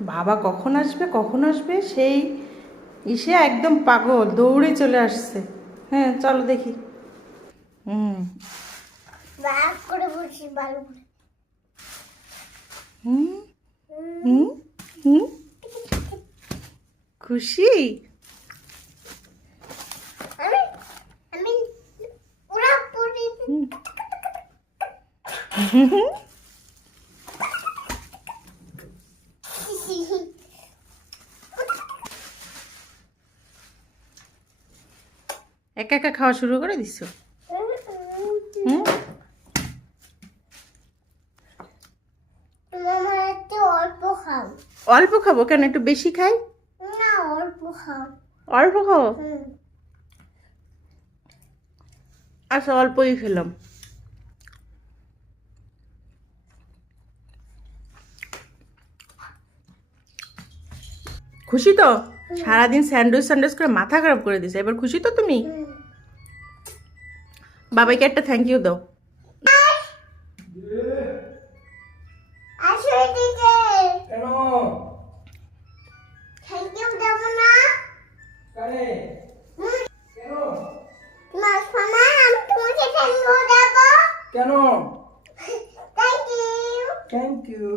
বাবা কখন আসবে সেই ইসে একদম পাগল, দৌড়ে চলে আসছে। হ্যাঁ চলো দেখি। হুম বাপ করে বসি ভালো করে। হুম হুম হুম খুশি? আমি আমি পুরোপুরি একা একা খাওয়া শুরু করে দিছো? হুম তোমার একটু অল্প খাও। অল্প খাবো কেন, একটু বেশি খাই? না অল্প খাও। অল্প খাবো? হুম। আচ্ছা অল্পই খেলাম। খুশি তো? সারাদিন স্যান্ডউইচ স্যান্ডউইচ করে মাথা খারাপ করে দিছে, এবার খুশি তো তুমি? বাবাইকে একটা থ্যাংক ইউ দাও। আসো এদিকে। কেন? থ্যাংক ইউ দেবো না। কারে? কেন? তোমার সোনা আমি তোমাকে থ্যাংক ইউ দেবো। কেন? Thank you. Thank you.